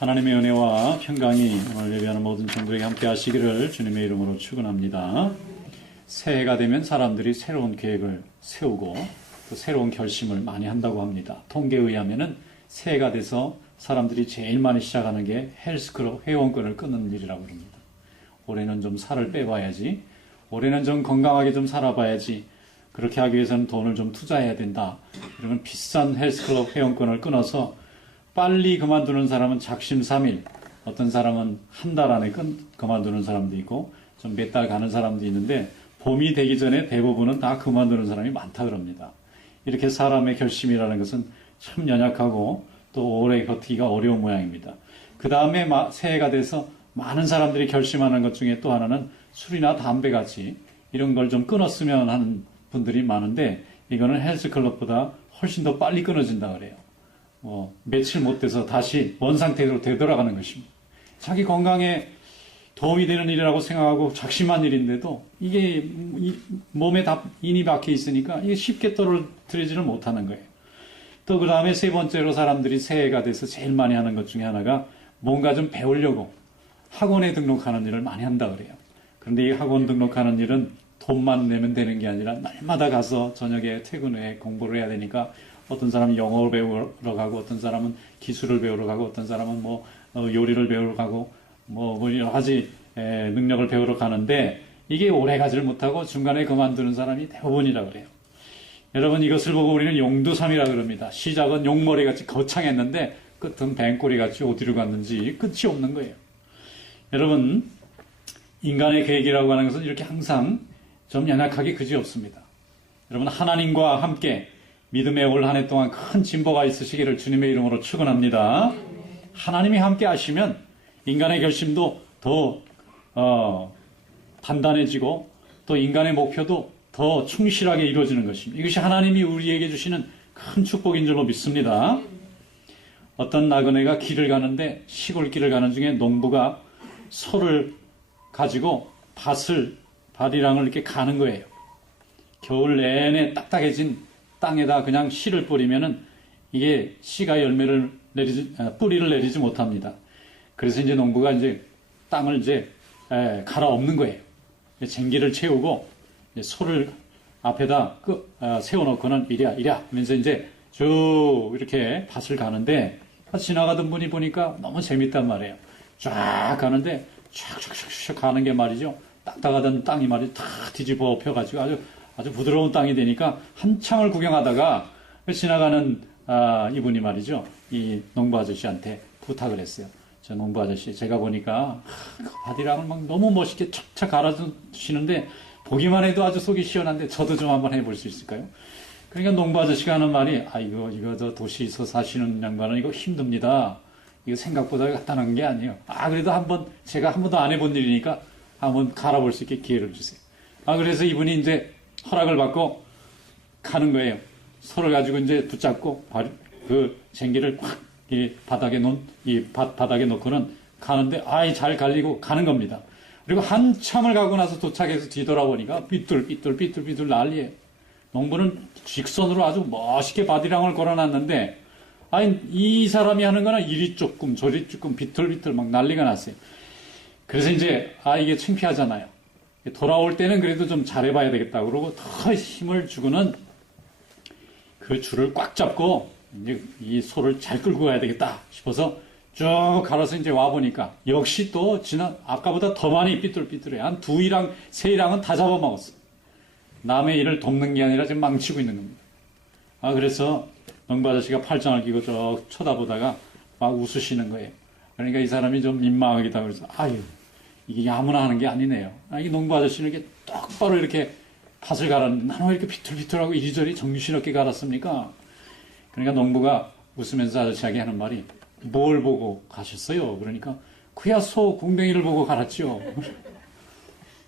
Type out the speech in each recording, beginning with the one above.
하나님의 은혜와 평강이 오늘 예배하는 모든 성도에게 함께 하시기를 주님의 이름으로 축원합니다. 새해가 되면 사람들이 새로운 계획을 세우고 또 새로운 결심을 많이 한다고 합니다. 통계에 의하면은 새해가 돼서 사람들이 제일 많이 시작하는 게 헬스클럽 회원권을 끊는 일이라고 합니다. 올해는 좀 살을 빼봐야지, 올해는 좀 건강하게 좀 살아봐야지, 그렇게 하기 위해서는 돈을 좀 투자해야 된다. 이러면 비싼 헬스클럽 회원권을 끊어서 빨리 그만두는 사람은 작심삼일, 어떤 사람은 한 달 안에 그만두는 사람도 있고 좀 몇 달 가는 사람도 있는데 봄이 되기 전에 대부분은 다 그만두는 사람이 많다 그럽니다. 이렇게 사람의 결심이라는 것은 참 연약하고 또 오래 버티기가 어려운 모양입니다. 그 다음에 새해가 돼서 많은 사람들이 결심하는 것 중에 또 하나는 술이나 담배같이 이런 걸 좀 끊었으면 하는 분들이 많은데 이거는 헬스클럽보다 훨씬 더 빨리 끊어진다 그래요. 며칠 못 돼서 다시 원 상태로 되돌아가는 것입니다. 자기 건강에 도움이 되는 일이라고 생각하고 작심한 일인데도 이게 몸에 다 인이 박혀 있으니까 이게 쉽게 떨어뜨리지를 못하는 거예요. 또 그 다음에 세 번째로 사람들이 새해가 돼서 제일 많이 하는 것 중에 하나가 뭔가 좀 배우려고 학원에 등록하는 일을 많이 한다 그래요. 그런데 이 학원 등록하는 일은 돈만 내면 되는 게 아니라 날마다 가서 저녁에 퇴근 후에 공부를 해야 되니까 어떤 사람은 영어를 배우러 가고 어떤 사람은 기술을 배우러 가고 어떤 사람은 요리를 배우러 가고 여러 가지 능력을 배우러 가는데 이게 오래 가지를 못하고 중간에 그만두는 사람이 대부분이라 그래요. 여러분 이것을 보고 우리는 용두삼이라 그럽니다. 시작은 용머리같이 거창했는데 끝은 뱅꼬리같이 어디로 갔는지 끝이 없는 거예요. 여러분 인간의 계획이라고 하는 것은 이렇게 항상 좀 연약하게 그지없습니다. 여러분 하나님과 함께 믿음의 올 한 해 동안 큰 진보가 있으시기를 주님의 이름으로 축원합니다. 하나님이 함께 하시면 인간의 결심도 더 단단해지고 또 인간의 목표도 더 충실하게 이루어지는 것입니다. 이것이 하나님이 우리에게 주시는 큰 축복인 줄로 믿습니다. 어떤 나그네가 길을 가는데 시골길을 가는 중에 농부가 소를 가지고 밭이랑을 이렇게 가는 거예요. 겨울 내내 딱딱해진 땅에다 그냥 씨를 뿌리면은 이게 씨가 뿌리를 내리지 못합니다. 그래서 이제 농부가 이제 땅을 갈아엎는 거예요. 쟁기를 채우고 소를 앞에다 세워놓고는 이랴 하면서 이제 쭉 이렇게 밭을 가는데 지나가던 분이 보니까 너무 재밌단 말이에요. 쫙 가는데 쫙 가는 게 말이죠. 딱딱하던 땅이 말이죠. 다 뒤집어 펴가지고 아주 부드러운 땅이 되니까 한참을 구경하다가 지나가는 이분이 말이죠. 이 농부 아저씨한테 부탁을 했어요. 저 농부 아저씨 제가 보니까 그 바디락을 막 너무 멋있게 착착 갈아주시는데 보기만 해도 아주 속이 시원한데 저도 좀 한번 해볼 수 있을까요? 그러니까 농부 아저씨가 하는 말이 이거 저 도시에서 사시는 양반은 이거 힘듭니다. 이거 생각보다 간단한 게 아니에요. 그래도 제가 한 번도 안 해본 일이니까 한번 갈아볼 수 있게 기회를 주세요. 그래서 이분이 이제 허락을 받고 가는 거예요. 소를 가지고 이제 붙잡고 그 쟁기를 확 바닥에 놓고는 가는데 잘 갈리고 가는 겁니다. 그리고 한참을 가고 나서 도착해서 뒤돌아보니까 삐뚤 난리예요. 농부는 직선으로 아주 멋있게 바디랑을 걸어놨는데 이 사람이 하는 거는 이리 조금 저리 조금 비틀비틀 막 난리가 났어요. 그래서 이제 이게 창피하잖아요. 돌아올 때는 그래도 좀 잘해봐야 되겠다. 그러고 더 힘을 주고는 그 줄을 꽉 잡고 이제 이 소를 잘 끌고 가야 되겠다 싶어서 쭉 갈아서 이제 와보니까 역시 또 아까보다 더 많이 삐뚤삐뚤해. 한 2이랑 3이랑은 다 잡아먹었어. 남의 일을 돕는 게 아니라 지금 망치고 있는 겁니다. 그래서 농부 아저씨가 팔짱을 끼고 쭉 쳐다보다가 막 웃으시는 거예요. 그러니까 이 사람이 좀 민망하기도 하고 그래서 이게 아무나 하는 게 아니네요. 이 농부 아저씨는 이렇게 똑바로 이렇게 밭을 갈았는데 나는 왜 이렇게 비틀비틀하고 이리저리 정신없게 갈았습니까? 그러니까 농부가 웃으면서 아저씨에게 하는 말이 뭘 보고 가셨어요? 그러니까 그야 소 궁뎅이를 보고 갈았죠.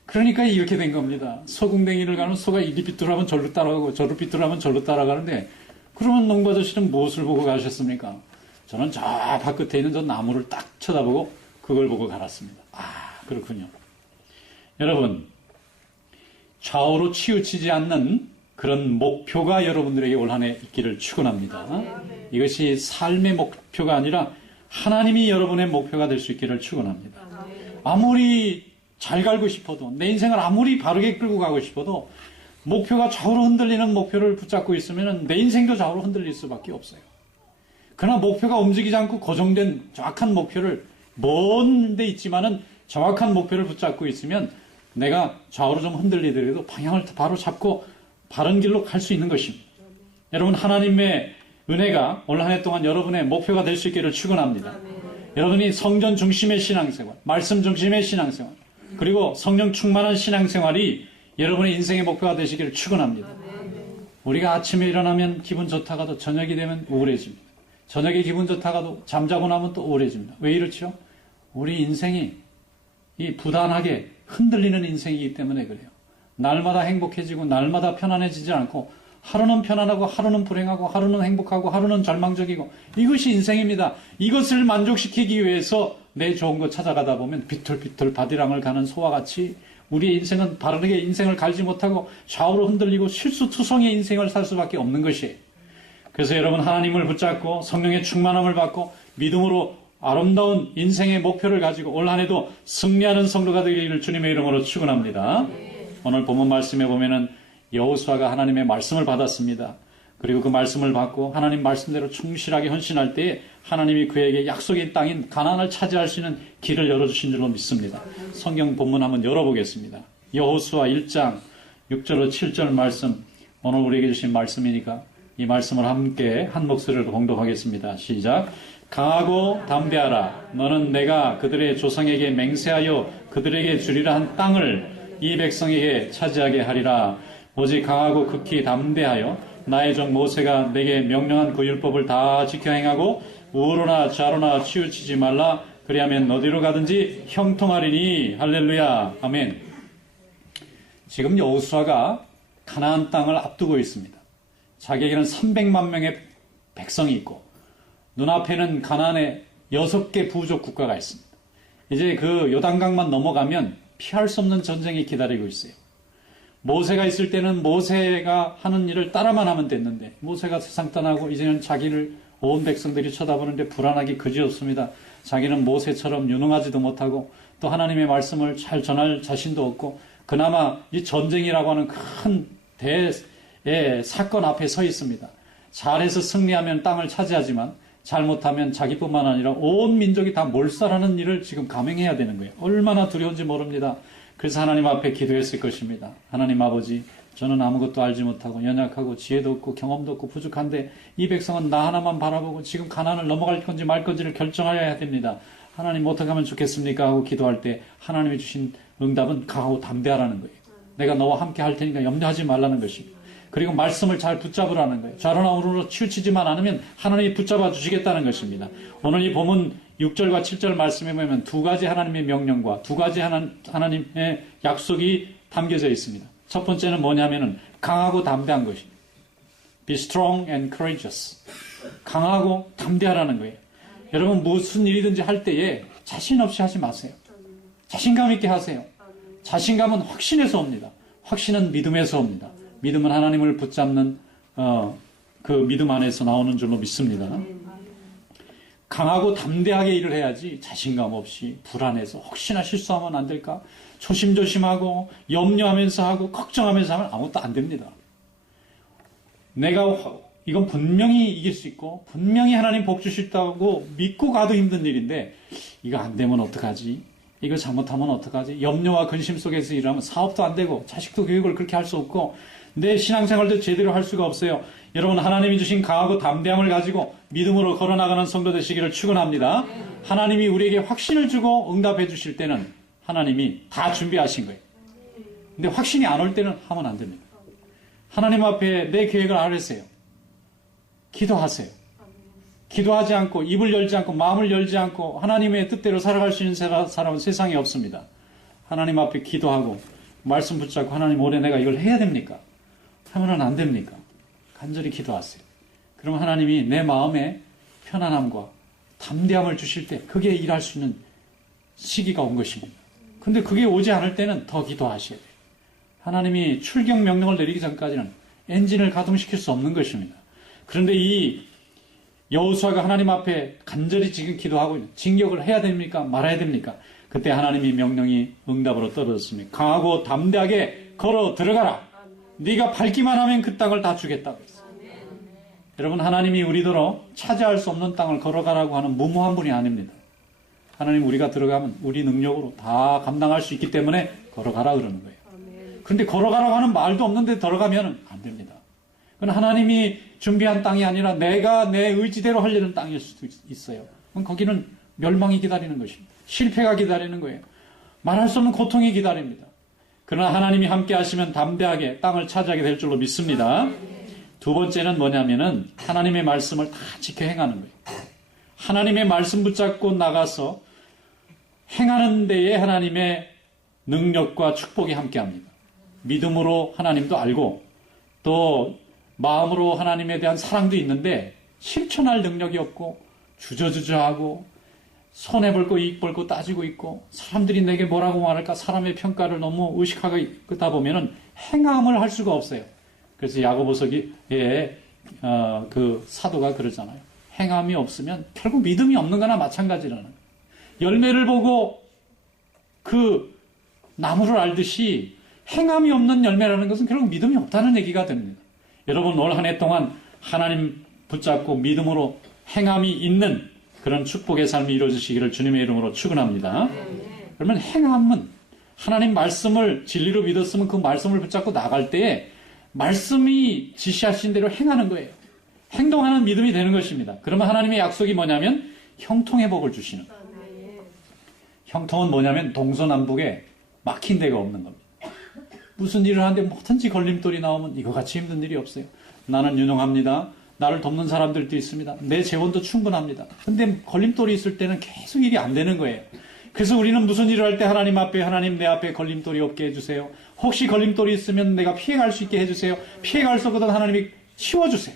그러니까 이렇게 된 겁니다. 소 궁뎅이를 가면 소가 이리 비틀하면 절로 따라가고 저로 비틀하면 절로 따라가는데 그러면 농부 아저씨는 무엇을 보고 가셨습니까? 저는 저 밭 끝에 있는 저 나무를 딱 쳐다보고 그걸 보고 갈았습니다. 그렇군요. 여러분, 좌우로 치우치지 않는 그런 목표가 여러분들에게 올 한 해 있기를 축원합니다. 이것이 삶의 목표가 아니라 하나님이 여러분의 목표가 될 수 있기를 축원합니다. 아무리 잘 갈고 싶어도, 내 인생을 아무리 바르게 끌고 가고 싶어도 목표가 좌우로 흔들리는 목표를 붙잡고 있으면 내 인생도 좌우로 흔들릴 수밖에 없어요. 그러나 목표가 움직이지 않고 고정된 정확한 목표를, 먼 데 있지만은 정확한 목표를 붙잡고 있으면 내가 좌우로 좀 흔들리더라도 방향을 바로 잡고 바른 길로 갈 수 있는 것입니다. 여러분, 하나님의 은혜가 올 한 해 동안 여러분의 목표가 될 수 있기를 축원합니다. 여러분이 성전 중심의 신앙생활, 말씀 중심의 신앙생활, 그리고 성령 충만한 신앙생활이 여러분의 인생의 목표가 되시기를 축원합니다. 우리가 아침에 일어나면 기분 좋다가도 저녁이 되면 우울해집니다. 저녁에 기분 좋다가도 잠자고 나면 또 우울해집니다. 왜 이렇죠? 우리 인생이 이 부단하게 흔들리는 인생이기 때문에 그래요. 날마다 행복해지고 날마다 편안해지지 않고 하루는 편안하고 하루는 불행하고 하루는 행복하고 하루는 절망적이고, 이것이 인생입니다. 이것을 만족시키기 위해서 내 좋은 거 찾아가다 보면 비틀비틀 바디랑을 가는 소와 같이 우리의 인생은 바르게 인생을 갈지 못하고 좌우로 흔들리고 실수투성의 인생을 살 수밖에 없는 것이에요. 그래서 여러분, 하나님을 붙잡고 성령의 충만함을 받고 믿음으로 아름다운 인생의 목표를 가지고 올 한 해도 승리하는 성도가 되기를 주님의 이름으로 축원합니다. 오늘 본문 말씀에 보면은 여호수아가 하나님의 말씀을 받았습니다. 그리고 그 말씀을 받고 하나님 말씀대로 충실하게 헌신할 때에 하나님이 그에게 약속의 땅인 가나안을 차지할 수 있는 길을 열어주신 줄로 믿습니다. 성경 본문 한번 열어보겠습니다. 여호수아 1장 6절로 7절 말씀, 오늘 우리에게 주신 말씀이니까 이 말씀을 함께 한 목소리로 봉독하겠습니다. 시작. 강하고 담대하라. 너는 내가 그들의 조상에게 맹세하여 그들에게 주리라 한 땅을 이 백성에게 차지하게 하리라. 오직 강하고 극히 담대하여 나의 종 모세가 내게 명령한 그 율법을 다 지켜 행하고 우로나 좌로나 치우치지 말라. 그리하면 어디로 가든지 형통하리니. 할렐루야. 아멘. 지금 여호수아가 가나안 땅을 앞두고 있습니다. 자기에게는 300만 명의 백성이 있고 눈앞에는 가나안의 6개 부족 국가가 있습니다. 이제 그 요단강만 넘어가면 피할 수 없는 전쟁이 기다리고 있어요. 모세가 있을 때는 모세가 하는 일을 따라만 하면 됐는데, 모세가 세상 떠나고 이제는 자기를 온 백성들이 쳐다보는데 불안하기 그지없습니다. 자기는 모세처럼 유능하지도 못하고 또 하나님의 말씀을 잘 전할 자신도 없고, 그나마 이 전쟁이라고 하는 큰 대의 사건 앞에 서 있습니다. 잘해서 승리하면 땅을 차지하지만 잘못하면 자기뿐만 아니라 온 민족이 다 몰살하는 일을 지금 감행해야 되는 거예요. 얼마나 두려운지 모릅니다. 그래서 하나님 앞에 기도했을 것입니다. 하나님 아버지, 저는 아무것도 알지 못하고 연약하고 지혜도 없고 경험도 없고 부족한데 이 백성은 나 하나만 바라보고 지금 가나안을 넘어갈 건지 말 건지를 결정해야 됩니다. 하나님 어떻게 하면 좋겠습니까? 하고 기도할 때 하나님이 주신 응답은 강하고 담대하라는 거예요. 내가 너와 함께 할 테니까 염려하지 말라는 것입니다. 그리고 말씀을 잘 붙잡으라는 거예요. 좌로나 우로나 치우치지만 않으면 하나님이 붙잡아 주시겠다는 것입니다. 오늘 이 본문 6절과 7절 말씀에 보면 두 가지 하나님의 명령과 두 가지 하나님의 약속이 담겨져 있습니다. 첫 번째는 뭐냐면은 강하고 담대한 것입니다. Be strong and courageous. 강하고 담대하라는 거예요. 여러분, 무슨 일이든지 할 때에 자신 없이 하지 마세요. 자신감 있게 하세요. 자신감은 확신에서 옵니다. 확신은 믿음에서 옵니다. 믿음은 하나님을 붙잡는 그 믿음 안에서 나오는 줄로 믿습니다. 강하고 담대하게 일을 해야지 자신감 없이 불안해서 혹시나 실수하면 안 될까? 조심조심하고 염려하면서 하고 걱정하면서 하면 아무것도 안 됩니다. 내가 이건 분명히 이길 수 있고 분명히 하나님 복 주실 다고 믿고 가도 힘든 일인데 이거 안 되면 어떡하지? 이거 잘못하면 어떡하지? 염려와 근심 속에서 일하면 사업도 안 되고 자식도 교육을 그렇게 할 수 없고 내 신앙생활도 제대로 할 수가 없어요. 여러분, 하나님이 주신 강하고 담대함을 가지고 믿음으로 걸어나가는 성도 되시기를 축원합니다. 하나님이 우리에게 확신을 주고 응답해 주실 때는 하나님이 다 준비하신 거예요. 근데 확신이 안 올 때는 하면 안 됩니다. 하나님 앞에 내 계획을 알으세요. 기도하세요. 기도하지 않고 입을 열지 않고 마음을 열지 않고 하나님의 뜻대로 살아갈 수 있는 사람은 세상에 없습니다. 하나님 앞에 기도하고 말씀 붙잡고 하나님, 올해 내가 이걸 해야 됩니까? 하면은 안 됩니까? 간절히 기도하세요. 그러면 하나님이 내 마음에 편안함과 담대함을 주실 때 그게 일할 수 있는 시기가 온 것입니다. 근데 그게 오지 않을 때는 더 기도하셔야 돼요. 하나님이 출격 명령을 내리기 전까지는 엔진을 가동시킬 수 없는 것입니다. 그런데 이 여호수아가 하나님 앞에 간절히 지금 기도하고 있는, 진격을 해야 됩니까? 말아야 됩니까? 그때 하나님이 명령이 응답으로 떨어졌습니다. 강하고 담대하게 걸어 들어가라. 네가 밟기만 하면 그 땅을 다 주겠다고 했어요. 여러분, 하나님이 우리더러 차지할 수 없는 땅을 걸어가라고 하는 무모한 분이 아닙니다. 하나님, 우리가 들어가면 우리 능력으로 다 감당할 수 있기 때문에 걸어가라 그러는 거예요. 그런데 걸어가라고 하는 말도 없는데 들어가면 안 됩니다. 그건 하나님이 준비한 땅이 아니라 내가 내 의지대로 하려는 땅일 수도 있어요. 그럼 거기는 멸망이 기다리는 것입니다. 실패가 기다리는 거예요. 말할 수 없는 고통이 기다립니다. 그러나 하나님이 함께 하시면 담대하게 땅을 차지하게 될 줄로 믿습니다. 두 번째는 뭐냐면은 하나님의 말씀을 다 지켜 행하는 거예요. 하나님의 말씀 붙잡고 나가서 행하는 데에 하나님의 능력과 축복이 함께합니다. 믿음으로 하나님도 알고 또 마음으로 하나님에 대한 사랑도 있는데 실천할 능력이 없고 주저주저하고 손해볼 거 이익 볼 거 따지고 있고 사람들이 내게 뭐라고 말할까 사람의 평가를 너무 의식하고 있다 보면은 행함을 할 수가 없어요. 그래서 야고보서기에 그 사도가 그러잖아요. 행함이 없으면 결국 믿음이 없는 거나 마찬가지라는 거예요. 열매를 보고 그 나무를 알듯이 행함이 없는 열매라는 것은 결국 믿음이 없다는 얘기가 됩니다. 여러분, 올 한 해 동안 하나님 붙잡고 믿음으로 행함이 있는 그런 축복의 삶이 이루어지시기를 주님의 이름으로 축원합니다. 그러면 행함은 하나님 말씀을 진리로 믿었으면 그 말씀을 붙잡고 나갈 때에 말씀이 지시하신 대로 행하는 거예요. 행동하는 믿음이 되는 것입니다. 그러면 하나님의 약속이 뭐냐면 형통의 복을 주시는 거예요. 형통은 뭐냐면 동서남북에 막힌 데가 없는 겁니다. 무슨 일을 하는데 뭐든지 걸림돌이 나오면 이거같이 힘든 일이 없어요. 나는 유능합니다. 나를 돕는 사람들도 있습니다. 내 재원도 충분합니다. 근데 걸림돌이 있을 때는 계속 일이 안 되는 거예요. 그래서 우리는 무슨 일을 할 때 하나님 앞에, 하나님 내 앞에 걸림돌이 없게 해주세요. 혹시 걸림돌이 있으면 내가 피해갈 수 있게 해주세요. 피해갈 수 없거든 하나님이 치워주세요.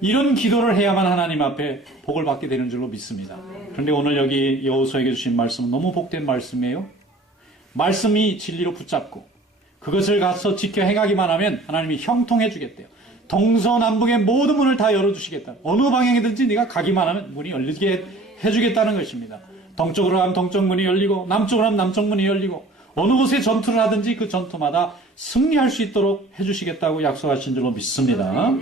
이런 기도를 해야만 하나님 앞에 복을 받게 되는 줄로 믿습니다. 그런데 오늘 여기 여호수아에게 주신 말씀은 너무 복된 말씀이에요. 말씀이 진리로 붙잡고 그것을 가서 지켜 행하기만 하면 하나님이 형통해 주겠대요. 동서남북의 모든 문을 다 열어주시겠다. 어느 방향이든지 네가 가기만 하면 문이 열리게 해주겠다는 것입니다. 동쪽으로 가면 동쪽 문이 열리고 남쪽으로 가면 남쪽 문이 열리고 어느 곳에 전투를 하든지 그 전투마다 승리할 수 있도록 해주시겠다고 약속하신 줄로 믿습니다.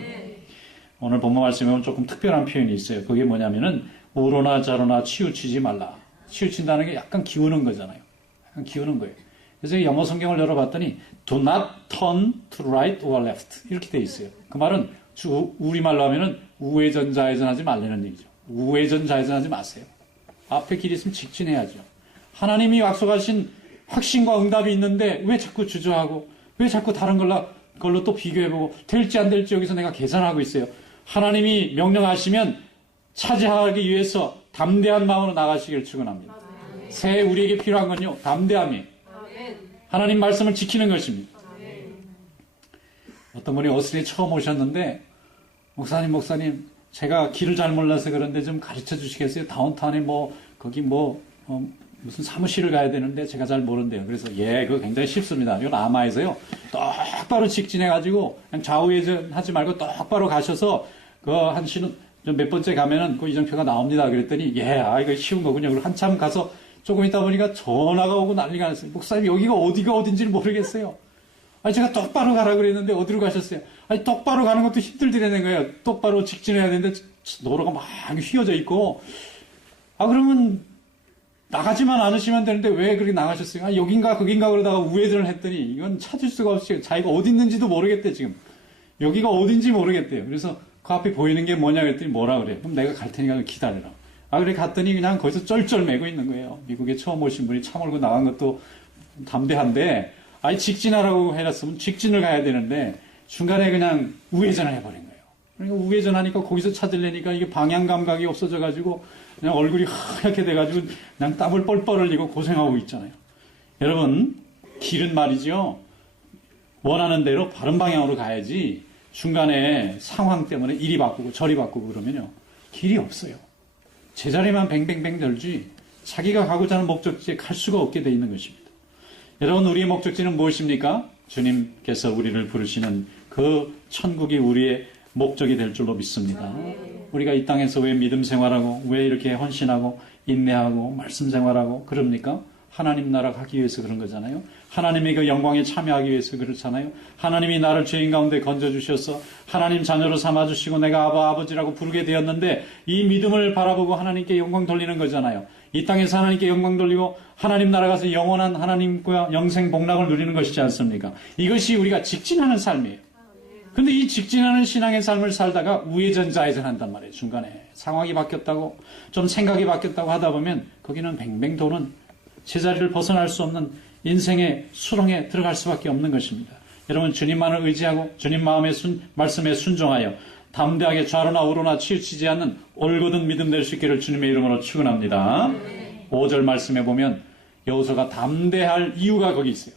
오늘 본문 말씀에 보면 조금 특별한 표현이 있어요. 그게 뭐냐면은 우로나 자로나 치우치지 말라. 치우친다는 게 약간 기우는 거잖아요. 약간 기우는 거예요. 그래서 영어 성경을 열어봤더니 do not turn to right or left 이렇게 돼 있어요. 그 말은 우리말로 하면은 우회전 좌회전하지 말라는 얘기죠. 우회전 좌회전하지 마세요. 앞에 길이 있으면 직진해야죠. 하나님이 약속하신 확신과 응답이 있는데 왜 자꾸 주저하고 왜 자꾸 다른 걸로 또 비교해보고 될지 안 될지 여기서 내가 계산하고 있어요. 하나님이 명령하시면 차지하기 위해서 담대한 마음으로 나가시기를 축원합니다. 새해 우리에게 필요한 건요, 담대함이에요. 하나님 말씀을 지키는 것입니다. 어떤 분이 어스리에 처음 오셨는데 목사님 제가 길을 잘 몰라서 그런데 좀 가르쳐 주시겠어요? 다운타운에 거기 무슨 사무실을 가야 되는데 제가 잘 모른대요. 그래서 그거 굉장히 쉽습니다. 이건 아마에서요 똑바로 직진해가지고 그냥 좌우회전 하지 말고 똑바로 가셔서 한 신호 몇 번째 가면은 그 이정표가 나옵니다. 그랬더니 이거 쉬운 거군요. 그리고 한참 가서 조금 있다 보니까 전화가 오고 난리가 났어요. 목사님 여기가 어디가 어딘지를 모르겠어요. 제가 똑바로 가라 그랬는데 어디로 가셨어요? 똑바로 가는 것도 힘들더라는 거예요. 똑바로 직진해야 되는데 도로가 막 휘어져 있고 그러면 나가지만 않으시면 되는데 왜 그렇게 나가셨어요? 여긴가 거긴가 그러다가 우회전을 했더니 이건 찾을 수가 없이 자기가 어디 있는지도 모르겠대 지금. 여기가 어딘지 모르겠대요. 그래서 그 앞에 보이는 게 뭐냐 그랬더니 뭐라 그래요? 그럼 내가 갈 테니까 기다려라. 그래 갔더니 그냥 거기서 쩔쩔매고 있는 거예요. 미국에 처음 오신 분이 차 몰고 나간 것도 담대한데 직진하라고 해놨으면 직진을 가야 되는데 중간에 그냥 우회전을 해버린 거예요. 그러니까 우회전하니까 거기서 찾으려니까 이게 방향 감각이 없어져가지고 그냥 얼굴이 하얗게 돼가지고 그냥 땀을 뻘뻘 흘리고 고생하고 있잖아요. 여러분, 길은 말이죠. 원하는 대로 바른 방향으로 가야지 중간에 상황 때문에 이리 바꾸고 저리 바꾸고 그러면요. 길이 없어요. 제자리만 뱅뱅뱅 돌지 자기가 가고자 하는 목적지에 갈 수가 없게 돼 있는 것입니다. 여러분, 우리의 목적지는 무엇입니까? 주님께서 우리를 부르시는 그 천국이 우리의 목적이 될 줄로 믿습니다. 우리가 이 땅에서 왜 믿음 생활하고 왜 이렇게 헌신하고 인내하고 말씀 생활하고 그럽니까? 하나님 나라 가기 위해서 그런 거잖아요. 하나님의 그 영광에 참여하기 위해서 그렇잖아요. 하나님이 나를 죄인 가운데 건져주셔서 하나님 자녀로 삼아주시고 내가 아버지라고 부르게 되었는데 이 믿음을 바라보고 하나님께 영광 돌리는 거잖아요. 이 땅에서 하나님께 영광 돌리고 하나님 나라 가서 영원한 하나님과 영생 복락을 누리는 것이지 않습니까? 이것이 우리가 직진하는 삶이에요. 근데 이 직진하는 신앙의 삶을 살다가 우회전자회전 한단 말이에요. 중간에 상황이 바뀌었다고 좀 생각이 바뀌었다고 하다 보면 거기는 뱅뱅 도는 제자리를 벗어날 수 없는 인생의 수렁에 들어갈 수밖에 없는 것입니다. 여러분 주님만을 의지하고 주님 마음의 말씀에 순종하여 담대하게 좌로나 우로나 치우치지 않는 올곧은 믿음 될 수 있기를 주님의 이름으로 축원합니다. 5절 말씀에 보면 여호수아가 담대할 이유가 거기 있어요.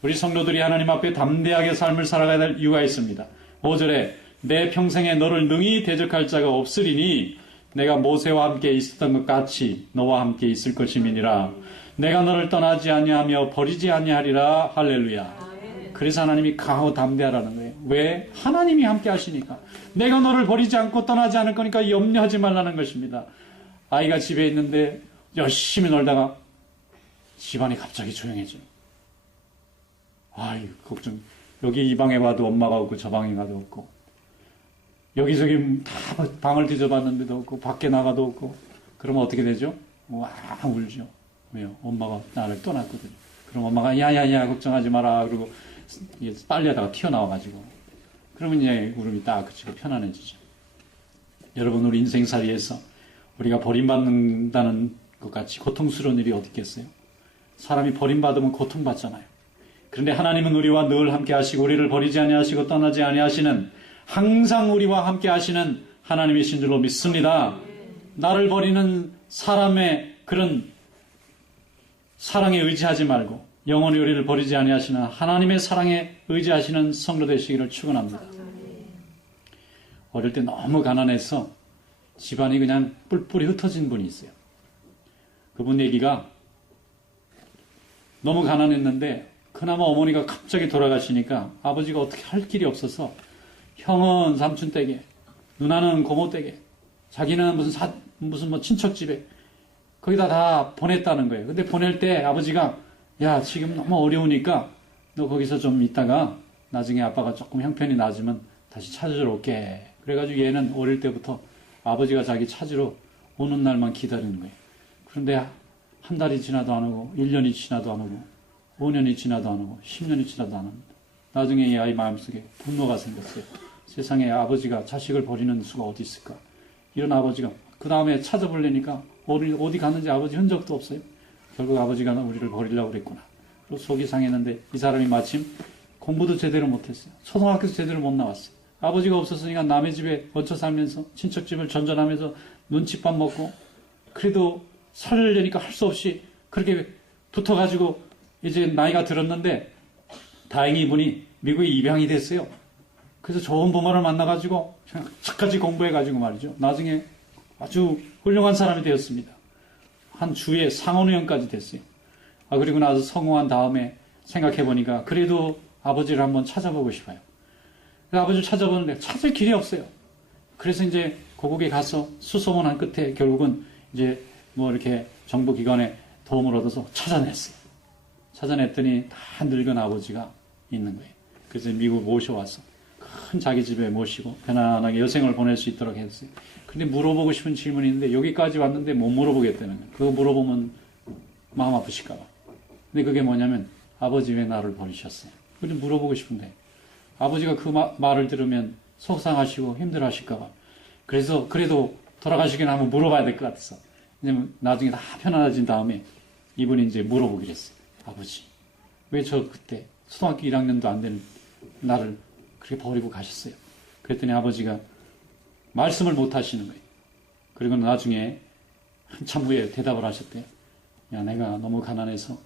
우리 성도들이 하나님 앞에 담대하게 삶을 살아가야 될 이유가 있습니다. 5절에 내 평생에 너를 능히 대적할 자가 없으리니 내가 모세와 함께 있었던 것 같이 너와 함께 있을 것임이니라. 내가 너를 떠나지 아니하며 버리지 아니하리라. 할렐루야. 그래서 하나님이 강하고 담대하라는 거예요. 왜? 하나님이 함께 하시니까. 내가 너를 버리지 않고 떠나지 않을 거니까 염려하지 말라는 것입니다. 아이가 집에 있는데 열심히 놀다가 집안이 갑자기 조용해져요. 아이, 걱정. 여기 이 방에 와도 엄마가 없고 저 방에 가도 없고 여기저기 다 방을 뒤져봤는데도 없고 밖에 나가도 없고 그러면 어떻게 되죠? 와, 울죠. 왜요? 엄마가 나를 떠났거든요. 그럼 엄마가 야야야 걱정하지 마라 그러고 빨리하다가 튀어나와가지고 그러면 이제 울음이 딱 그치고 편안해지죠. 여러분 우리 인생살이에서 우리가 버림받는다는 것 같이 고통스러운 일이 어디 있겠어요? 사람이 버림받으면 고통받잖아요. 그런데 하나님은 우리와 늘 함께 하시고 우리를 버리지 아니하시고 떠나지 아니하시는 항상 우리와 함께 하시는 하나님이신 줄로 믿습니다. 나를 버리는 사람의 그런 사랑에 의지하지 말고 영원히 우리를 버리지 아니하시는 하나님의 사랑에 의지하시는 성도 되시기를 축원합니다. 어릴 때 너무 가난해서 집안이 그냥 뿔뿔이 흩어진 분이 있어요. 그분 얘기가 너무 가난했는데 그나마 어머니가 갑자기 돌아가시니까 아버지가 어떻게 할 길이 없어서 형은 삼촌 댁에, 누나는 고모 댁에, 자기는 무슨 뭐 친척 집에 거기다 다 보냈다는 거예요. 근데 보낼 때 아버지가 야 지금 너무 어려우니까 너 거기서 좀 있다가 나중에 아빠가 조금 형편이 나아지면 다시 찾으러 올게. 그래가지고 얘는 어릴 때부터 아버지가 자기 찾으러 오는 날만 기다리는 거예요. 그런데 한 달이 지나도 안 오고 1년이 지나도 안 오고 5년이 지나도 안 오고 10년이 지나도 안 옵니다. 나중에 이 아이 마음속에 분노가 생겼어요. 세상에 아버지가 자식을 버리는 수가 어디 있을까. 이런 아버지가 그 다음에 찾아보려니까 어디 갔는지 아버지 흔적도 없어요. 결국 아버지가 우리를 버리려고 그랬구나. 그리고 속이 상했는데 이 사람이 마침 공부도 제대로 못했어요. 초등학교도 제대로 못 나왔어요. 아버지가 없었으니까 남의 집에 얹혀 살면서 친척집을 전전하면서 눈칫밥 먹고 그래도 살려니까 할 수 없이 그렇게 붙어가지고 이제 나이가 들었는데 다행히 이분이 미국에 입양이 됐어요. 그래서 좋은 부모를 만나가지고 착까지 공부해가지고 말이죠. 나중에 아주 훌륭한 사람이 되었습니다. 한 주에 상원의원까지 됐어요. 그리고 나서 성공한 다음에 생각해보니까 그래도 아버지를 한번 찾아보고 싶어요. 그래서 아버지를 찾아보는데 찾을 길이 없어요. 그래서 이제 고국에 가서 수소문한 끝에 결국은 이제 뭐 이렇게 정부기관에 도움을 얻어서 찾아냈어요. 찾아냈더니 다 늙은 아버지가 있는 거예요. 그래서 미국 모셔와서 큰 자기 집에 모시고 편안하게 여생을 보낼 수 있도록 했어요. 근데 물어보고 싶은 질문이 있는데 여기까지 왔는데 못 물어보겠다는 거예요. 그거 물어보면 마음 아프실까 봐. 근데 그게 뭐냐면 아버지 왜 나를 버리셨어요? 그걸 물어보고 싶은데 아버지가 그 말을 들으면 속상하시고 힘들어하실까 봐. 그래서 그래도 돌아가시긴 한번 물어봐야 될 것 같아서 왜냐면 나중에 다 편안해진 다음에 이분이 이제 물어보기로 했어요. 아버지 왜 저 그때 초등학교 1학년도 안 되는 나를 그렇게 버리고 가셨어요? 그랬더니 아버지가 말씀을 못 하시는 거예요. 그리고 나중에 한참 후에 대답을 하셨대요. 야, 내가 너무 가난해서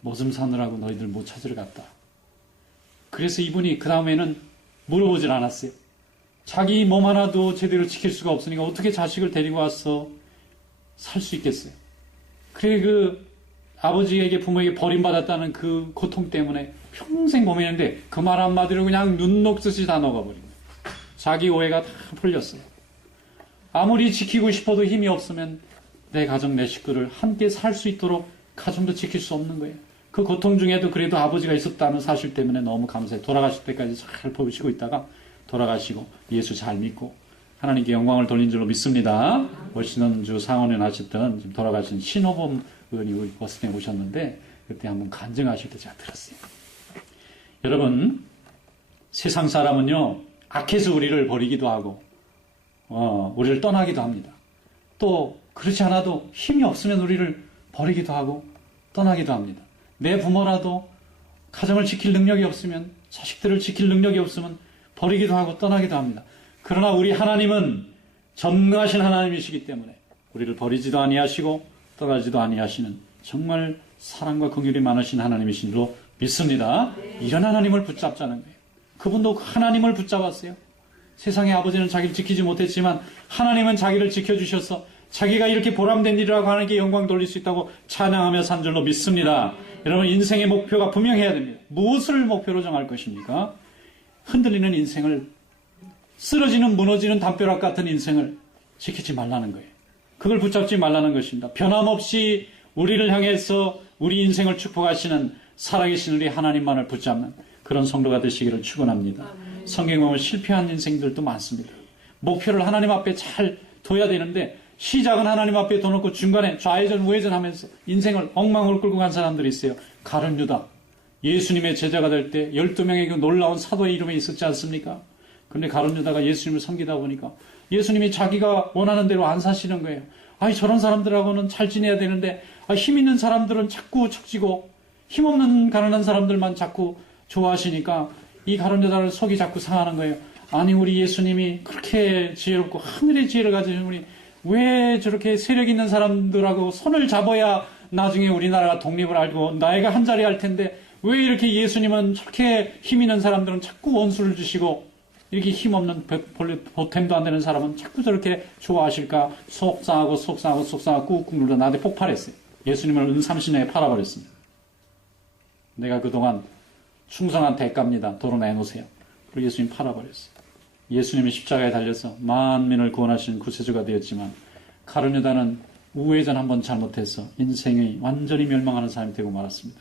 모좀 사느라고 너희들 못 찾으러 갔다. 그래서 이분이 그 다음에는 물어보질 않았어요. 자기 몸 하나도 제대로 지킬 수가 없으니까 어떻게 자식을 데리고 와서 살 수 있겠어요. 그래 그 아버지에게 부모에게 버림받았다는 그 고통 때문에 평생 고민했는데 그 말 한마디로 그냥 눈 녹듯이 다 녹아버린 거예요. 자기 오해가 다 풀렸어요. 아무리 지키고 싶어도 힘이 없으면 내 가정, 내 식구를 함께 살 수 있도록 가정도 지킬 수 없는 거예요. 그 고통 중에도 그래도 아버지가 있었다는 사실 때문에 너무 감사해요. 돌아가실 때까지 잘 보시고 있다가 돌아가시고 예수 잘 믿고 하나님께 영광을 돌린 줄로 믿습니다. 멋있는 주 상원에 하셨던 지금 돌아가신 신호범 의원이 우리 버스에 오셨는데 그때 한번 간증하실 때 제가 들었어요. 여러분, 세상 사람은요, 악해서 우리를 버리기도 하고, 우리를 떠나기도 합니다. 또, 그렇지 않아도 힘이 없으면 우리를 버리기도 하고, 떠나기도 합니다. 내 부모라도 가정을 지킬 능력이 없으면, 자식들을 지킬 능력이 없으면 버리기도 하고 떠나기도 합니다. 그러나 우리 하나님은 전능하신 하나님이시기 때문에 우리를 버리지도 아니하시고 떠나지도 아니하시는 정말 사랑과 긍휼이 많으신 하나님이신 줄로 믿습니다. 이런 하나님을 붙잡자는 거예요. 그분도 하나님을 붙잡았어요. 세상의 아버지는 자기를 지키지 못했지만 하나님은 자기를 지켜주셔서 자기가 이렇게 보람된 일이라고 하는 게 영광 돌릴 수 있다고 찬양하며 산 줄로 믿습니다. 여러분, 인생의 목표가 분명해야 됩니다. 무엇을 목표로 정할 것입니까? 흔들리는 인생을, 쓰러지는 무너지는 담벼락 같은 인생을 지키지 말라는 거예요. 그걸 붙잡지 말라는 것입니다. 변함없이 우리를 향해서 우리 인생을 축복하시는 살아계신 우리 하나님만을 붙잡는 그런 성도가 되시기를 축원합니다. 성경에 보면 실패한 인생들도 많습니다. 목표를 하나님 앞에 잘 둬야 되는데 시작은 하나님 앞에 둬놓고 중간에 좌회전 우회전 하면서 인생을 엉망으로 끌고 간 사람들이 있어요. 가룟 유다, 예수님의 제자가 될 때 12명의 그 놀라운 사도의 이름이 있었지 않습니까? 그런데 가룟 유다가 예수님을 섬기다 보니까 예수님이 자기가 원하는 대로 안 사시는 거예요. 아니, 저런 사람들하고는 잘 지내야 되는데 힘 있는 사람들은 자꾸 척지고 힘없는 가난한 사람들만 자꾸 좋아하시니까 이 가룟 유다를 속이 자꾸 상하는 거예요. 아니, 우리 예수님이 그렇게 지혜롭고 하늘의 지혜를 가지신 분이 왜 저렇게 세력 있는 사람들하고 손을 잡아야 나중에 우리나라가 독립을 알고 나이가 한 자리 할 텐데 왜 이렇게 예수님은 저렇게 힘 있는 사람들은 자꾸 원수를 주시고 이렇게 힘없는 보탬도 안 되는 사람은 자꾸 저렇게 좋아하실까? 속상하고 꾹꾹 눌러 나한테 폭발했어요. 예수님을 은삼신에 팔아버렸습니다. 내가 그동안 충성한 대가입니다. 도로 내놓으세요. 그리고 예수님 팔아버렸어요. 예수님이 십자가에 달려서 만민을 구원하신 구세주가 되었지만 가룟 유다는 우회전 한번 잘못해서 인생이 완전히 멸망하는 사람이 되고 말았습니다.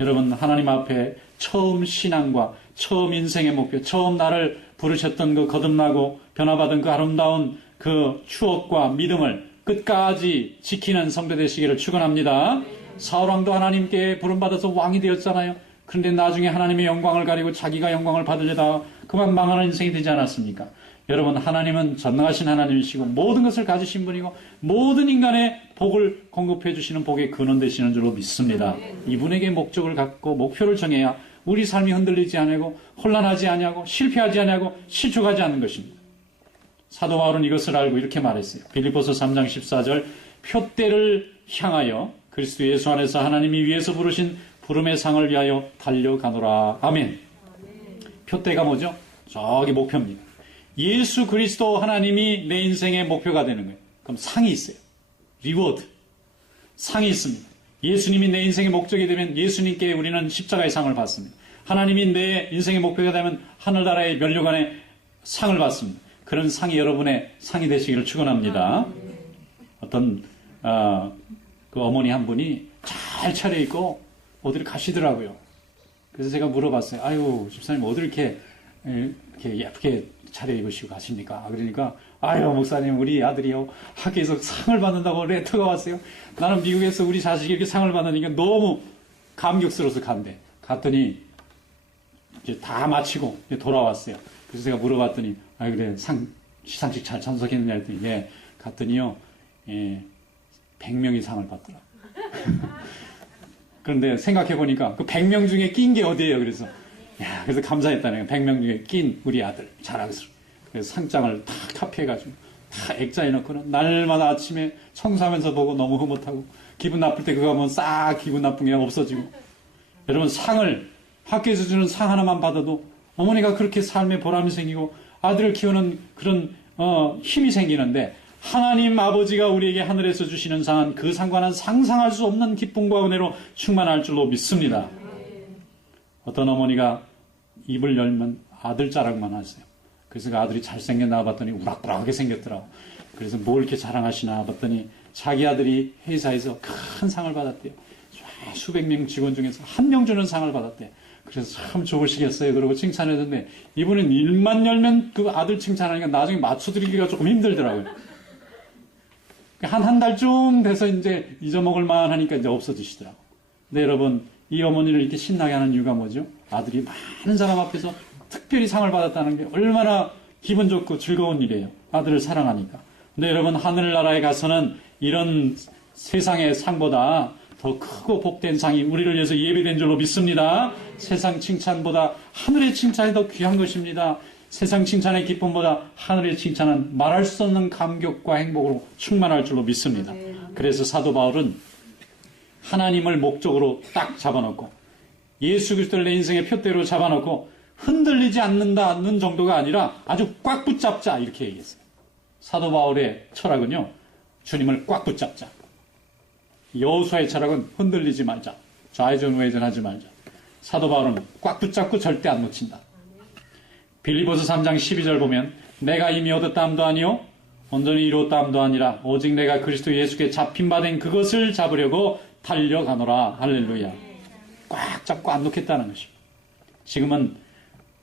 여러분, 하나님 앞에 처음 신앙과 처음 인생의 목표, 처음 나를 부르셨던 그 거듭나고 변화받은 그 아름다운 그 추억과 믿음을 끝까지 지키는 성도 되시기를 축원합니다. 사울왕도 하나님께 부름받아서 왕이 되었잖아요. 그런데 나중에 하나님의 영광을 가리고 자기가 영광을 받으려다가 그만 망하는 인생이 되지 않았습니까? 여러분, 하나님은 전능하신 하나님이시고 모든 것을 가지신 분이고 모든 인간의 복을 공급해 주시는 복의 근원 되시는 줄로 믿습니다. 이분에게 목적을 갖고 목표를 정해야 우리 삶이 흔들리지 않고 혼란하지 아니하고 실패하지 아니하고 실족하지 않는 것입니다. 사도 바울은 이것을 알고 이렇게 말했어요. 빌립보서 3장 14절, 표대를 향하여 그리스도 예수 안에서 하나님이 위에서 부르신 부름의 상을 위하여 달려가노라. 아멘. 표대가 뭐죠? 저기 목표입니다. 예수 그리스도 하나님이 내 인생의 목표가 되는 거예요. 그럼 상이 있어요. 리워드. 상이 있습니다. 예수님이 내 인생의 목적이 되면 예수님께 우리는 십자가의 상을 받습니다. 하나님이 내 인생의 목표가 되면 하늘나라의 면류관의 상을 받습니다. 그런 상이 여러분의 상이 되시기를 축원합니다. 어떤 그 어머니 한 분이 잘 차려입고 어디를 가시더라고요. 그래서 제가 물어봤어요. 아유, 집사님 어디 이렇게 예쁘게 차려입으시고 가십니까? 그러니까 아유, 목사님 우리 아들이요 학교에서 상을 받는다고 레터가 왔어요. 나는 미국에서 우리 자식이 이렇게 상을 받으니까 너무 감격스러워서 간대. 갔더니 이제 다 마치고 이제 돌아왔어요. 그래서 제가 물어봤더니 아, 그래 시상식 잘 참석했느냐 했더니 예. 갔더니요 100명이 상을 받더라. 그런데 생각해보니까 그 100명 중에 낀 게 어디예요? 그래서 그래서 감사했다네요. 100명 중에 낀 우리 아들 자랑스러워. 그래서 상장을 다 카피해가지고 다 액자해놓고는 날마다 아침에 청소하면서 보고 너무 흐뭇하고 기분 나쁠 때 그거 하면 싹 기분 나쁜 게 없어지고. 여러분, 상을 학교에서 주는 상 하나만 받아도 어머니가 그렇게 삶에 보람이 생기고 아들을 키우는 그런 힘이 생기는데 하나님 아버지가 우리에게 하늘에서 주시는 상은 그 상과는 상상할 수 없는 기쁨과 은혜로 충만할 줄로 믿습니다. 어떤 어머니가 입을 열면 아들 자랑만 하세요. 그래서 그 아들이 잘생겼나 봤더니 우락부락하게 생겼더라고. 그래서 뭘 이렇게 자랑하시나 봤더니 자기 아들이 회사에서 큰 상을 받았대요. 수백 명 직원 중에서 한 명 주는 상을 받았대. 그래서 참 좋으시겠어요. 그러고 칭찬해줬는데 이분은 일만 열면 그 아들 칭찬하니까 나중에 맞춰드리기가 조금 힘들더라고요. 한 달쯤 돼서 이제 잊어먹을 만 하니까 이제 없어지시더라고요. 근데 여러분, 이 어머니를 이렇게 신나게 하는 이유가 뭐죠? 아들이 많은 사람 앞에서 특별히 상을 받았다는 게 얼마나 기분 좋고 즐거운 일이에요. 아들을 사랑하니까. 근데 여러분, 하늘나라에 가서는 이런 세상의 상보다 더 크고 복된 상이 우리를 위해서 예비된 줄로 믿습니다. 세상 칭찬보다 하늘의 칭찬이 더 귀한 것입니다. 세상 칭찬의 기쁨보다 하늘의 칭찬은 말할 수 없는 감격과 행복으로 충만할 줄로 믿습니다. 그래서 사도 바울은 하나님을 목적으로 딱 잡아놓고 예수 그리스도를 내 인생의 표대로 잡아놓고 흔들리지 않는다는 정도가 아니라 아주 꽉 붙잡자 이렇게 얘기했어요. 사도 바울의 철학은요, 주님을 꽉 붙잡자. 여호수아의 철학은 흔들리지 말자. 좌회전 우회전하지 말자. 사도 바울은 꽉 붙잡고 절대 안 놓친다. 빌립보서 3장 12절 보면 내가 이미 얻었다함도 아니요 온전히 이루었다함도 아니라 오직 내가 그리스도 예수께 잡힌 바 된 그것을 잡으려고 달려가노라. 할렐루야. 꽉 잡고 안 놓겠다는 것입니다. 지금은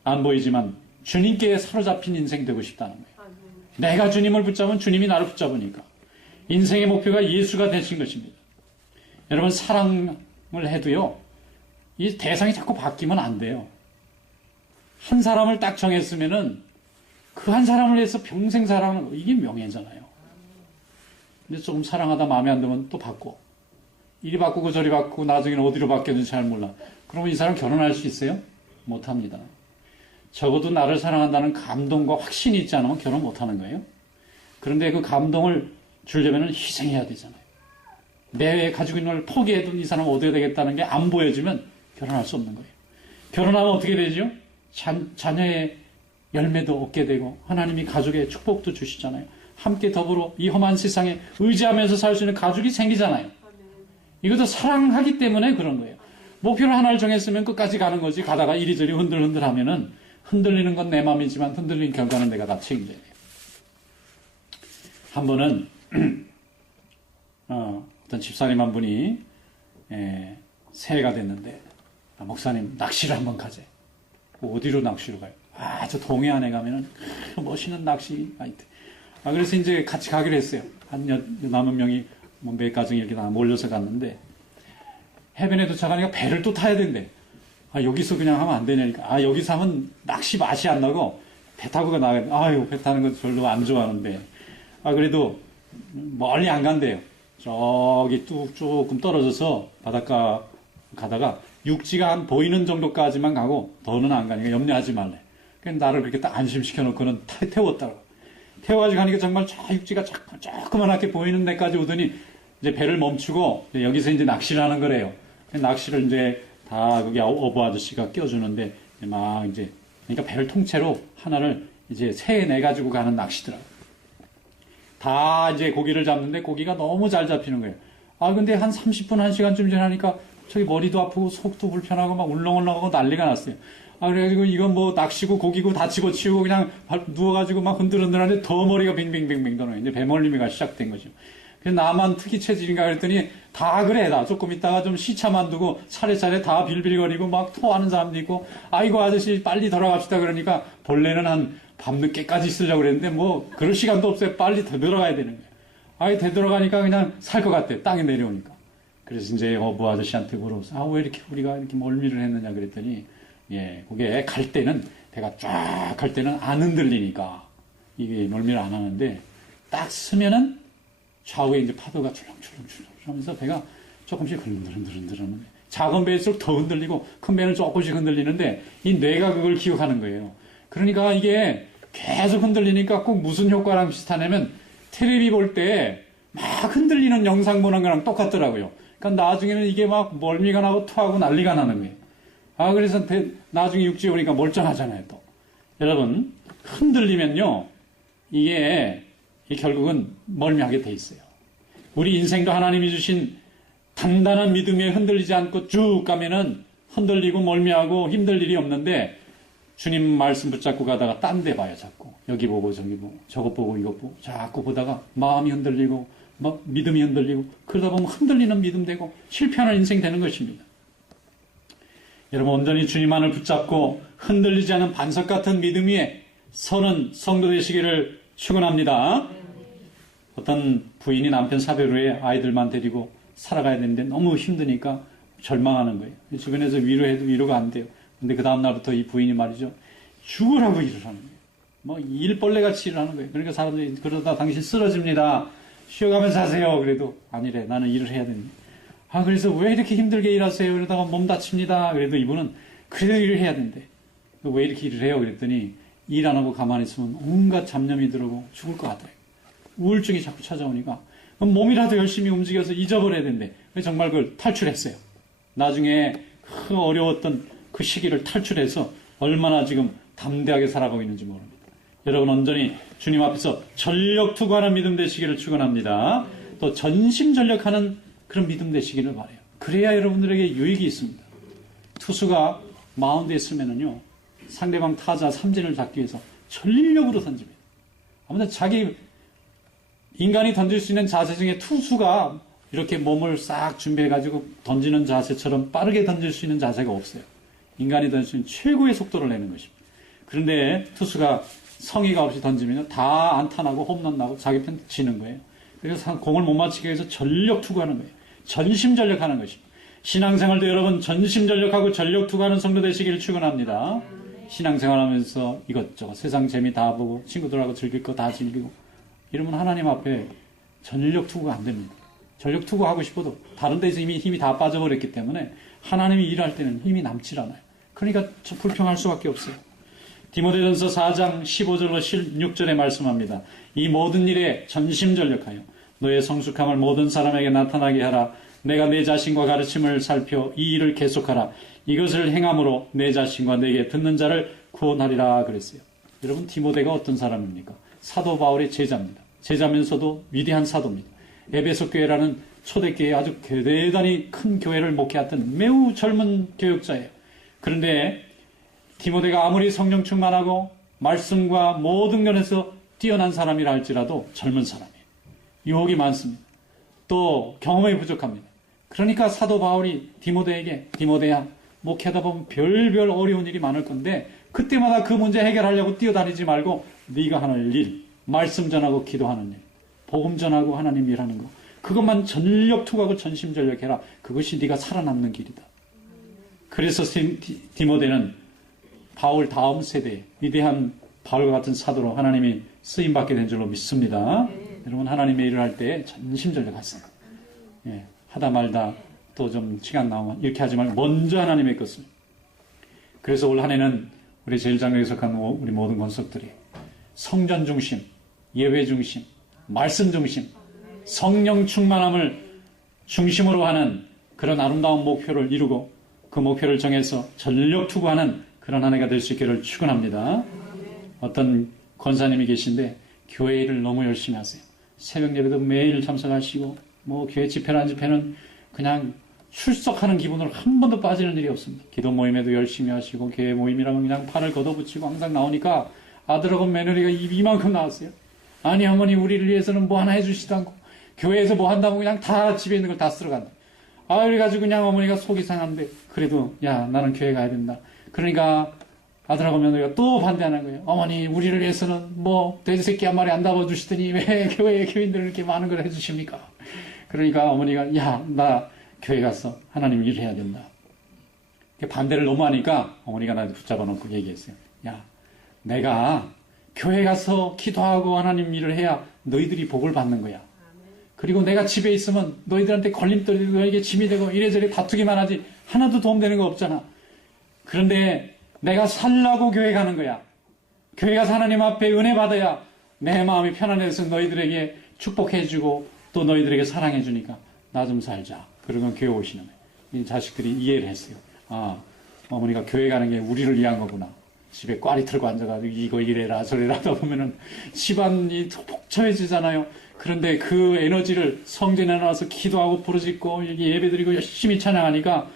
안 보이지만 주님께 사로잡힌 인생 되고 싶다는 거예요. 내가 주님을 붙잡으면 주님이 나를 붙잡으니까. 인생의 목표가 예수가 되신 것입니다. 여러분, 사랑을 해도요, 이 대상이 자꾸 바뀌면 안 돼요. 한 사람을 딱 정했으면은 그 한 사람을 위해서 평생 사랑을, 이게 명예잖아요. 근데 조금 사랑하다 마음에 안 들면 또 바꿔. 이리 바꾸고 저리 바꾸고 나중에는 어디로 바뀌었는지 잘 몰라. 그러면 이 사람 결혼할 수 있어요? 못합니다. 적어도 나를 사랑한다는 감동과 확신이 있지 않으면 결혼 못하는 거예요. 그런데 그 감동을 주려면 희생해야 되잖아요. 내 가지고 있는 걸 포기해도 이 사람 얻어야 되겠다는 게 안 보여지면 결혼할 수 없는 거예요. 결혼하면 어떻게 되죠? 자녀의 열매도 얻게 되고 하나님이 가족의 축복도 주시잖아요. 함께 더불어 이 험한 세상에 의지하면서 살 수 있는 가족이 생기잖아요. 이것도 사랑하기 때문에 그런 거예요. 목표를 하나를 정했으면 끝까지 가는 거지, 가다가 이리저리 흔들흔들 하면은 흔들리는 건 내 마음이지만 흔들린 결과는 내가 다 책임져야 돼요. 한 번은 어떤 집사님 한 분이 새해가 됐는데, 목사님 낚시를 한번 가재. 어디로 낚시로 가요? 저 동해안에 가면은 멋있는 낚시가 있대. 그래서 이제 같이 가기로 했어요. 한 남은 명이 몇 가정이 이렇게 다 몰려서 갔는데, 해변에 도착하니까 배를 또 타야 된대. 여기서 그냥 하면 안 되냐니까. 여기서 하면 낚시 맛이 안 나고 배 타고 나가야 돼. 아유, 배 타는 거 별로 안 좋아하는데. 그래도 멀리 안 간대요. 저기 뚝 조금 떨어져서 바닷가 가다가 육지가 한 보이는 정도까지만 가고 더는 안 가니까 염려하지 말래. 그래서 나를 그렇게 딱 안심시켜 놓고는 태웠다고. 태워가지고 가니까 정말 저 육지가 조그만하게 보이는 데까지 오더니 이제 배를 멈추고 여기서 이제 낚시를 하는 거래요. 낚시를 이제 다 거기 어부 아저씨가 껴주는데 막 이제 그러니까 배를 통째로 하나를 이제 새 내가지고 가는 낚시더라고요. 다 이제 고기를 잡는데 고기가 너무 잘 잡히는 거예요. 근데 한 30분, 1시간쯤 지나니까 저기 머리도 아프고 속도 불편하고 막 울렁울렁하고 난리가 났어요. 그래가지고 이건 뭐 낚시고 고기고 다치고 치우고 그냥 누워가지고 막 흔들흔들하는데 더 머리가 빙빙빙빙 도는 거예요. 이제 배멀미가 시작된 거죠. 그래서 나만 특이 체질인가 그랬더니 다 그래. 나 조금 있다가 좀 시차만 두고 차례차례 다 빌빌거리고 막 토하는 사람도 있고, 아이고 아저씨 빨리 돌아갑시다 그러니까 본래는 한 밤늦게까지 있으려고 그랬는데 뭐 그럴 시간도 없어요. 빨리 되돌아가야 되는 거예요. 되돌아가니까 그냥 살 것 같아. 땅에 내려오니까. 그래서 이제 어부 아저씨한테 물어서 왜 이렇게 우리가 이렇게 멀미를 했느냐 그랬더니, 그게 갈 때는 배가 쫙 갈 때는 안 흔들리니까 이게 멀미를 안 하는데 딱 쓰면은 좌우에 이제 파도가 출렁출렁 하면서 배가 조금씩 흔들흔들흔들흔들. 작은 배일수록 더 흔들리고 큰 배는 조금씩 흔들리는데 이 뇌가 그걸 기억하는 거예요. 그러니까 이게 계속 흔들리니까 꼭 무슨 효과랑 비슷하냐면 텔레비 볼 때 막 흔들리는 영상 보는 거랑 똑같더라고요. 그러니까 나중에는 이게 막 멀미가 나고 토하고 난리가 나는 거예요. 그래서 나중에 육지에 오니까 멀쩡하잖아요, 또. 여러분, 흔들리면요, 이게 결국은 멀미하게 돼 있어요. 우리 인생도 하나님이 주신 단단한 믿음에 흔들리지 않고 쭉 가면은 흔들리고 멀미하고 힘들 일이 없는데 주님 말씀 붙잡고 가다가 딴 데 봐요, 자꾸. 여기 보고 저기 보고 저것 보고 이것 보고 자꾸 보다가 마음이 흔들리고 막 믿음이 흔들리고 그러다 보면 흔들리는 믿음 되고 실패하는 인생 되는 것입니다. 여러분 온전히 주님만을 붙잡고 흔들리지 않은 반석 같은 믿음 위에 서는 성도 되시기를 축원합니다. 어떤 부인이 남편 사별 후에 아이들만 데리고 살아가야 되는데 너무 힘드니까 절망하는 거예요. 주변에서 위로해도 위로가 안 돼요. 근데 그 다음날부터 이 부인이 말이죠. 죽으라고 일을 하는 거예요. 뭐 일벌레같이 일을 하는 거예요. 그러니까 사람들이 그러다 당신 쓰러집니다. 쉬어가면서 하세요. 그래도 아니래. 나는 일을 해야 됩니다. 그래서 왜 이렇게 힘들게 일하세요? 그러다가 몸 다칩니다. 그래도 이분은 그래도 일을 해야 된대. 왜 이렇게 일을 해요? 그랬더니 일 안 하고 가만히 있으면 온갖 잡념이 들어오고 죽을 것 같아요. 우울증이 자꾸 찾아오니까 몸이라도 열심히 움직여서 잊어버려야 된대. 정말 그걸 탈출했어요. 나중에 그 어려웠던 그 시기를 탈출해서 얼마나 지금 담대하게 살아가고 있는지 모릅니다. 여러분 온전히 주님 앞에서 전력 투구하는 믿음 되시기를 축원합니다. 또 전심전력하는 그런 믿음 되시기를 바라요. 그래야 여러분들에게 유익이 있습니다. 투수가 마운드에 있으면은요 상대방 타자 삼진을 잡기 위해서 전력으로 던집니다. 아무튼 자기 인간이 던질 수 있는 자세 중에 투수가 이렇게 몸을 싹 준비해가지고 던지는 자세처럼 빠르게 던질 수 있는 자세가 없어요. 인간이 던질 수 있는 최고의 속도를 내는 것입니다. 그런데 투수가 성의가 없이 던지면 다 안타나고 홈런 나고 자기 편 지는 거예요. 그래서 공을 못 맞추기 위해서 전력 투구하는 거예요. 전심전력하는 것입니다. 신앙생활도 여러분 전심전력하고 전력 투구하는 성도 되시기를 축원합니다. 신앙생활하면서 이것저것 세상 재미 다 보고 친구들하고 즐길 거 다 즐기고 이러면 하나님 앞에 전력 투구가 안 됩니다. 전력 투구하고 싶어도 다른 데서 이미 힘이 다 빠져버렸기 때문에 하나님이 일할 때는 힘이 남질 않아요. 그러니까 불평할 수밖에 없어요. 디모데전서 4장 15절로 16절에 말씀합니다. 이 모든 일에 전심전력하여 너의 성숙함을 모든 사람에게 나타나게 하라. 내가 내 자신과 가르침을 살펴 이 일을 계속하라. 이것을 행함으로 내 자신과 내게 듣는 자를 구원하리라 그랬어요. 여러분 디모데가 어떤 사람입니까? 사도 바울의 제자입니다. 제자면서도 위대한 사도입니다. 에베소 교회라는 초대교회에 아주 대단히 큰 교회를 목회했던 매우 젊은 교역자예요. 그런데 디모데가 아무리 성령 충만하고 말씀과 모든 면에서 뛰어난 사람이라 할지라도 젊은 사람이에요. 유혹이 많습니다. 또 경험이 부족합니다. 그러니까 사도 바울이 디모데에게 디모데야 목회하다 보면 별별 어려운 일이 많을 건데 그때마다 그 문제 해결하려고 뛰어다니지 말고 네가 하는 일, 말씀 전하고 기도하는 일, 복음 전하고 하나님 일하는 거 그것만 전력 투구하고 전심전력해라. 그것이 네가 살아남는 길이다. 그래서 디모데는 바울 다음 세대 위대한 바울과 같은 사도로 하나님이 쓰임받게 된 줄로 믿습니다. 여러분 하나님의 일을 할 때 전심전력하세요. 하다 말다 또 좀 시간 나오면 이렇게 하지 말고 먼저 하나님의 것을. 그래서 올 한 해는 우리 제일장로에 속한 우리 모든 권속들이 성전 중심, 예배 중심, 말씀 중심, 성령 충만함을 중심으로 하는 그런 아름다운 목표를 이루고 그 목표를 정해서 전력 투구하는 그런 한 해가 될 수 있기를 축원합니다. 어떤 권사님이 계신데 교회 일을 너무 열심히 하세요. 새벽 예배도 매일 참석하시고 뭐 교회 집회란 집회는 그냥 출석하는 기분으로 한 번도 빠지는 일이 없습니다. 기도 모임에도 열심히 하시고 교회 모임이라면 그냥 팔을 걷어붙이고 항상 나오니까 아들하고 며느리가 입이 이만큼 나왔어요. 아니 어머니 우리를 위해서는 뭐 하나 해주시도 않고 교회에서 뭐 한다고 그냥 다 집에 있는 걸 다 쓸어간다. 그래가지고 그냥 어머니가 속이 상한데 그래도 야 나는 교회 가야 된다. 그러니까 아들하고 며느리가 또 반대하는 거예요. 어머니 우리를 위해서는 뭐 돼지 새끼 한 마리 안 잡아주시더니 왜 교회에 교인들을 이렇게 많은 걸 해주십니까? 그러니까 어머니가 야 나 교회 가서 하나님 일 해야 된다. 반대를 너무 하니까 어머니가 나한테 붙잡아 놓고 얘기했어요. 야 내가 교회 가서 기도하고 하나님 일을 해야 너희들이 복을 받는 거야. 그리고 내가 집에 있으면 너희들한테 걸림돌이 너에게 짐이 되고 이래저래 다투기만 하지 하나도 도움되는 거 없잖아. 그런데 내가 살라고 교회 가는 거야. 교회 가서 하나님 앞에 은혜 받아야 내 마음이 편안해서 너희들에게 축복해주고 또 너희들에게 사랑해주니까 나 좀 살자. 그러면 교회 오시는 거예요. 이 자식들이 이해를 했어요. 어머니가 교회 가는 게 우리를 위한 거구나. 집에 꽈리 틀고 앉아가지고 이거 이래라 저래라 하다 보면은 집안이 복잡해지잖아요. 그런데 그 에너지를 성전에 나와서 기도하고 부르짖고 예배드리고 열심히 찬양하니까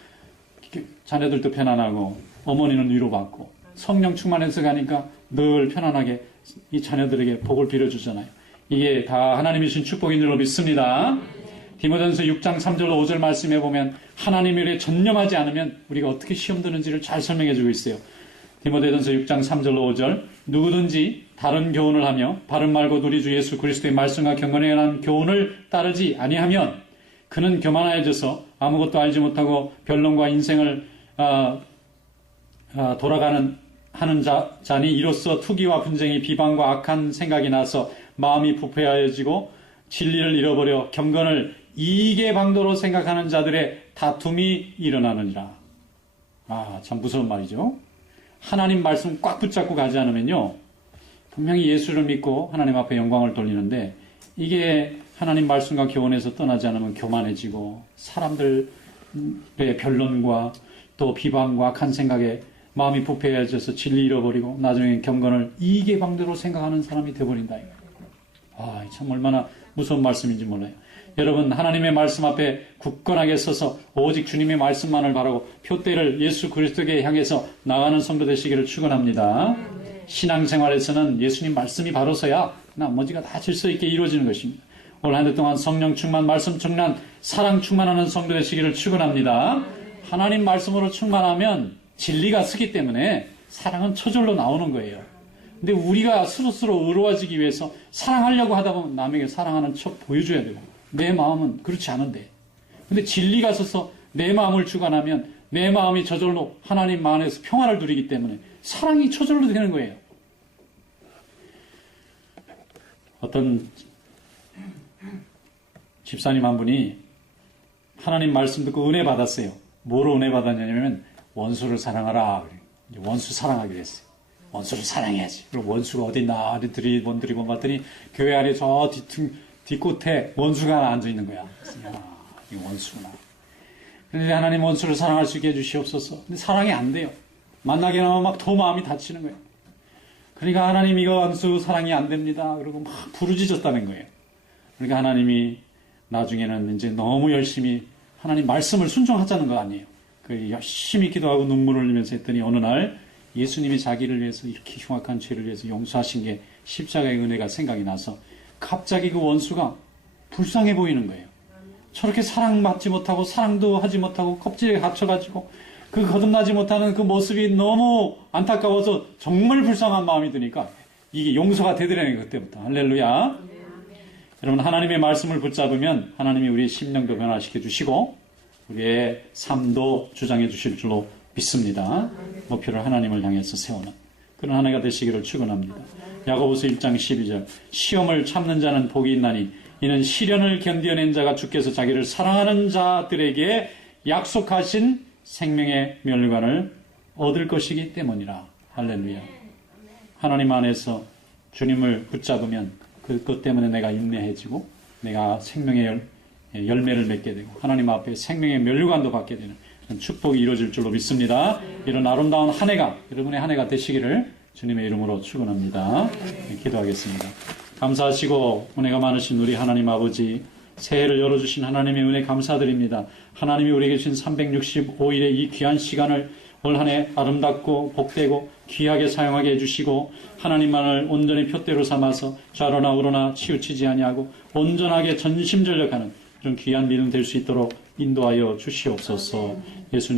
자녀들도 편안하고 어머니는 위로받고 성령 충만해서 가니까 늘 편안하게 이 자녀들에게 복을 빌어주잖아요. 이게 다 하나님이 주신 축복인 줄로 믿습니다. 디모데전서 6장 3절 5절 말씀해 보면 하나님의 일에 전념하지 않으면 우리가 어떻게 시험 드는지를 잘 설명해 주고 있어요. 디모데전서 6장 3절 5절 누구든지 다른 교훈을 하며 바른 말고 우리 주 예수 그리스도의 말씀과 경건에 관한 교훈을 따르지 아니하면 그는 교만하여져서 아무것도 알지 못하고 변론과 인생을 돌아가는 하는 자니 이로써 투기와 분쟁이 비방과 악한 생각이 나서 마음이 부패하여지고 진리를 잃어버려 경건을 이익의 방도로 생각하는 자들의 다툼이 일어나느니라. 참 무서운 말이죠. 하나님 말씀 꽉 붙잡고 가지 않으면요, 분명히 예수를 믿고 하나님 앞에 영광을 돌리는데 이게 하나님 말씀과 교훈에서 떠나지 않으면 교만해지고 사람들의 변론과 또 비방과 악한 생각에 마음이 부패해져서 진리 잃어버리고 나중에 경건을 이익의 방도로 생각하는 사람이 되어버린다. 참 얼마나 무서운 말씀인지 몰라요. 여러분, 하나님의 말씀 앞에 굳건하게 서서 오직 주님의 말씀만을 바라고 표대를 예수 그리스도께 향해서 나가는 성도 되시기를 축원합니다. 신앙생활에서는 예수님 말씀이 바로 서야 나머지가 다 질서 있게 이루어지는 것입니다. 올 한 해 동안 성령 충만, 말씀 충만, 사랑 충만하는 성도 되시기를 축원합니다. 하나님 말씀으로 충만하면 진리가 서기 때문에 사랑은 저절로 나오는 거예요. 근데 우리가 스스로 의로워지기 위해서 사랑하려고 하다 보면 남에게 사랑하는 척 보여줘야 되고 내 마음은 그렇지 않은데, 근데 진리가 서서 내 마음을 주관하면 내 마음이 저절로 하나님 안에서 평화를 누리기 때문에 사랑이 저절로 되는 거예요. 어떤 집사님 한 분이 하나님 말씀 듣고 은혜 받았어요. 뭐로 은혜 받았냐면 원수를 사랑하라. 원수 사랑하기로 했어요. 원수를 사랑해야지. 그리고 원수가 어디 있나 어디 드리번 봤더니 교회 안에 저 뒷곳에 원수가 하나 앉아 있는 거야. 이 원수구나. 그런데 하나님 원수를 사랑할 수 있게 해주시옵소서. 근데 사랑이 안 돼요. 만나게 나면 막 더 마음이 다치는 거예요. 그러니까 하나님 이거 원수 사랑이 안 됩니다. 그리고 막 부르짖었다는 거예요. 그러니까 하나님이 나중에는 이제 너무 열심히 하나님 말씀을 순종하자는 거 아니에요. 그 열심히 기도하고 눈물을 흘리면서 했더니 어느 날 예수님이 자기를 위해서 이렇게 흉악한 죄를 위해서 용서하신 게 십자가의 은혜가 생각이 나서 갑자기 그 원수가 불쌍해 보이는 거예요. 저렇게 사랑받지 못하고 사랑도 하지 못하고 껍질에 갇혀가지고 그 거듭나지 못하는 그 모습이 너무 안타까워서 정말 불쌍한 마음이 드니까 이게 용서가 되더라는 그때부터. 할렐루야. 여러분, 하나님의 말씀을 붙잡으면 하나님이 우리의 심령도 변화시켜 주시고 우리의 삶도 주장해 주실 줄로 믿습니다. 목표를 하나님을 향해서 세우는 그런 한 해가 되시기를 축원합니다. 야고보서 1장 12절 시험을 참는 자는 복이 있나니 이는 시련을 견뎌낸 자가 주께서 자기를 사랑하는 자들에게 약속하신 생명의 멸류관을 얻을 것이기 때문이라. 할렐루야. 하나님 안에서 주님을 붙잡으면 그것 때문에 내가 인내해지고 내가 생명의 열매를 맺게 되고 하나님 앞에 생명의 멸류관도 받게 되는 축복이 이루어질 줄로 믿습니다. 이런 아름다운 한 해가 여러분의 한 해가 되시기를 주님의 이름으로 축원합니다. 기도하겠습니다. 감사하시고 은혜가 많으신 우리 하나님 아버지, 새해를 열어주신 하나님의 은혜 감사드립니다. 하나님이 우리에게 주신 365일의 이 귀한 시간을 올 한 해 아름답고 복되고 귀하게 사용하게 해주시고 하나님만을 온전히 표대로 삼아서 좌로나 우로나 치우치지 아니하고 온전하게 전심전력하는 그런 귀한 믿음 될 수 있도록 인도하여 주시옵소서. 예수님